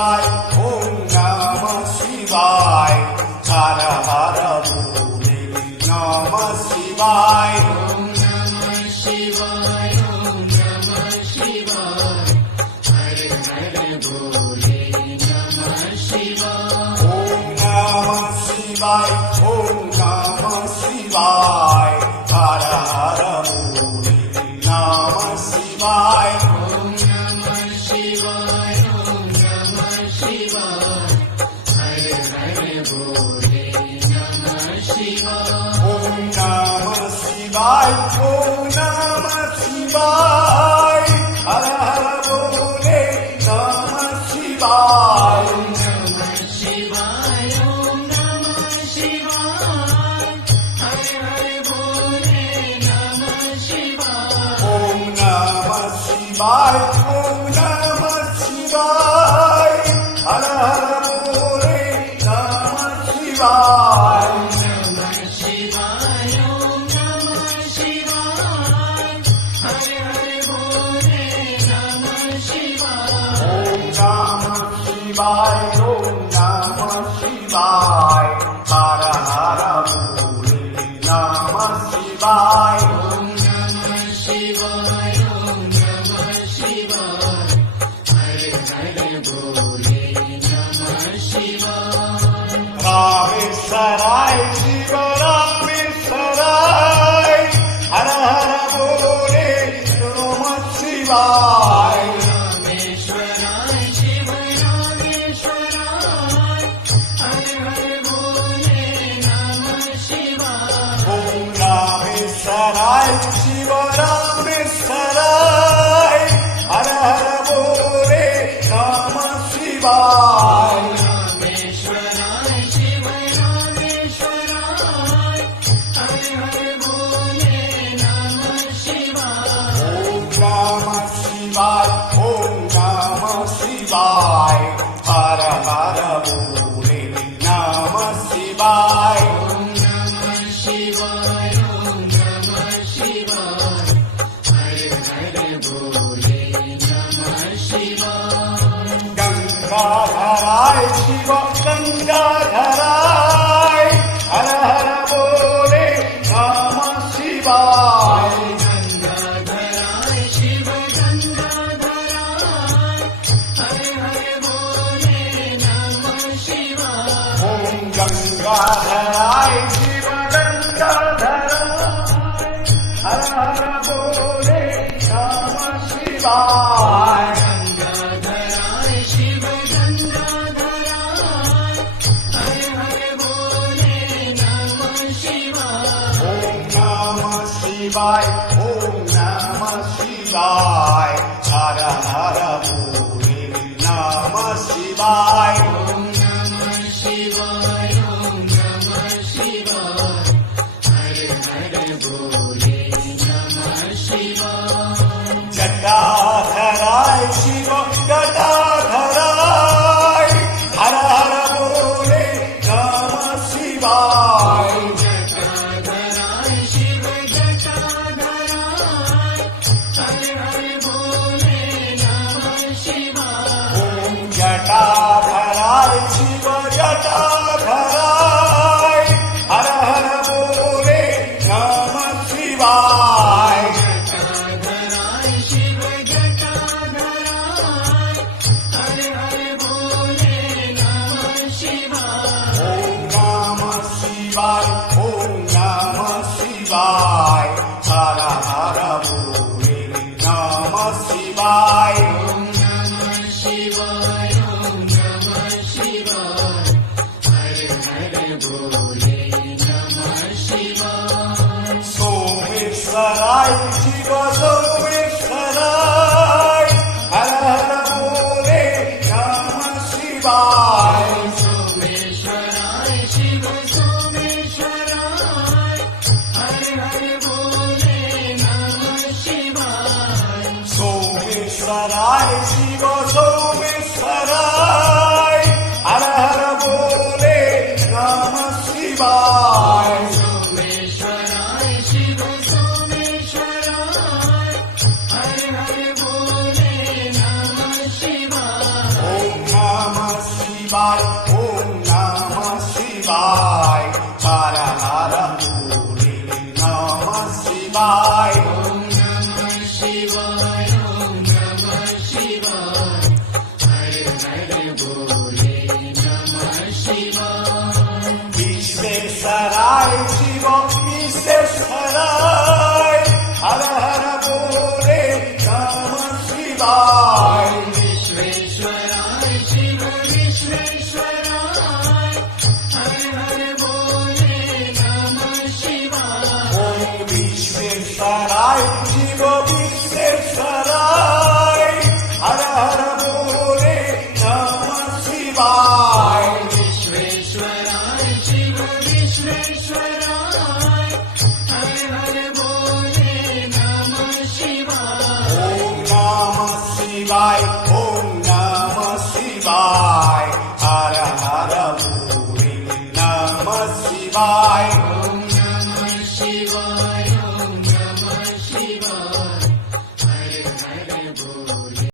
शिवाय ओम नमः शिवाय हर हर भोले नमः शिवाय ओम नमः शिवाय ओम नमः शिवाय हर हर भोले नमः शिवाय ओम नमः शिवाय ओम नमः शिवाय हर हर भोले नमः शिवाय ओम नमः शिवाय ओम नमः शिवाय हर हर भोले नमः शिवाय ओम नमः शिवाय ओम नमः शिवाय हर हर भोले नमः शिवाय ओम नमः शिवाय ओम नमः शिवाय हर हर भोले नमः शिवाय ओम नमः शिवाय ओम नमः शिवाय हर हर भोले नमः शिवाय नमः शिवाय ओम नमः शिवाय हर हर भोले नमः शिवाय ओम नमः शिवाय ओम नमः शिवाय हर हर भोले नमः शिवाय ओम नमः शिवाय ओम नमः शिवाय हर हर भोले नमः शिवाय रामेश्वराय शिव रामेश्वराय हर हर भोले नमः शिवाय रामेश्वराय शिव रामेश्वराय हर हर भोले नमः शिवाय ओम रामेश्वराय शिव रामेश्वराय हर हर भोले नमः शिवाय रामेश्वराय शिव रामेश्वराय हर हर भोले नमः शिवाय ओम नमः शिवाय ओम नमः शिवाय हर हर भोले नमः शिवाय ओम नमः शिवाय ओम नमः शिवाय हर हर भोले नमः शिवाय गंगाधराय शिव गंगाधराय हर हर भोले नमः शिवाय गंगाधराय शिव गंगाधराय हर हर भोले नमः शिवाय ओम गंगाधराय शिव गंगाधराय हर हर भोले नमः शिवाय गंगाधराय शिव गंगाधराय हर हर भोले नमः शिवाय ओम नमः शिवाय ओम नमः शिवाय हर हर भोले नमः शिवाय ओम नमः शिवाय ओम नमः शिवाय हर हर भोले नमः शिवाय जटाधराय शिव जटाधराय हर हर भोले नमः शिवाय जटाधराय शिव जटाधराय हर हर भोले नमः शिवाय ओम जटाधराय शिव जटाधराय हर हर भोले नमः शिवाय जटाधराय शिव जटाधराय हर हर भोले नमः शिवाय ओम नमः शिवाय ओम नमः शिवाय हर हर भोले नमः शिवाय ओम नमः शिवाय ओम नमः शिवाय हर हर भोले नमः शिवाय सोमेश्वराय शिव सोमेश्वराय हर हर भोले नमः शिवाय सोमेश्वराय शिव सोमेश्वराय हर हर भोले नमः शिवाय सोमेश्वराय शिव सोमेश्वराय हर हर भोले नमः शिवाय सोमेश्वराय शिव सोमेश्वराय हर हर भोले नमः शिवाय ओम नमः शिवाय ओम नमः शिवाय हर हर भोले नमः शिवाय ॐ नमः शिवाय ॐ नमः शिवाय हर हर बोले नमः शिवाय विश्वेश्वराय शिव विश्वेश्वराय हर हर भोले नमः शिवाय विश्वेश्वराय शिव विश्वेश्वराय हर हर बोले नमः शिवाय ओम विश्वेश्वराय शिव विश्वेश्वराय हर हर भोले नमः शिवाय विश्वेश्वराय शिव विश्वेश्वराय हर हर बोले नमः शिवाय ओम नमः शिवाय ओम नमः शिवाय हर हर भोले नमः शिवाय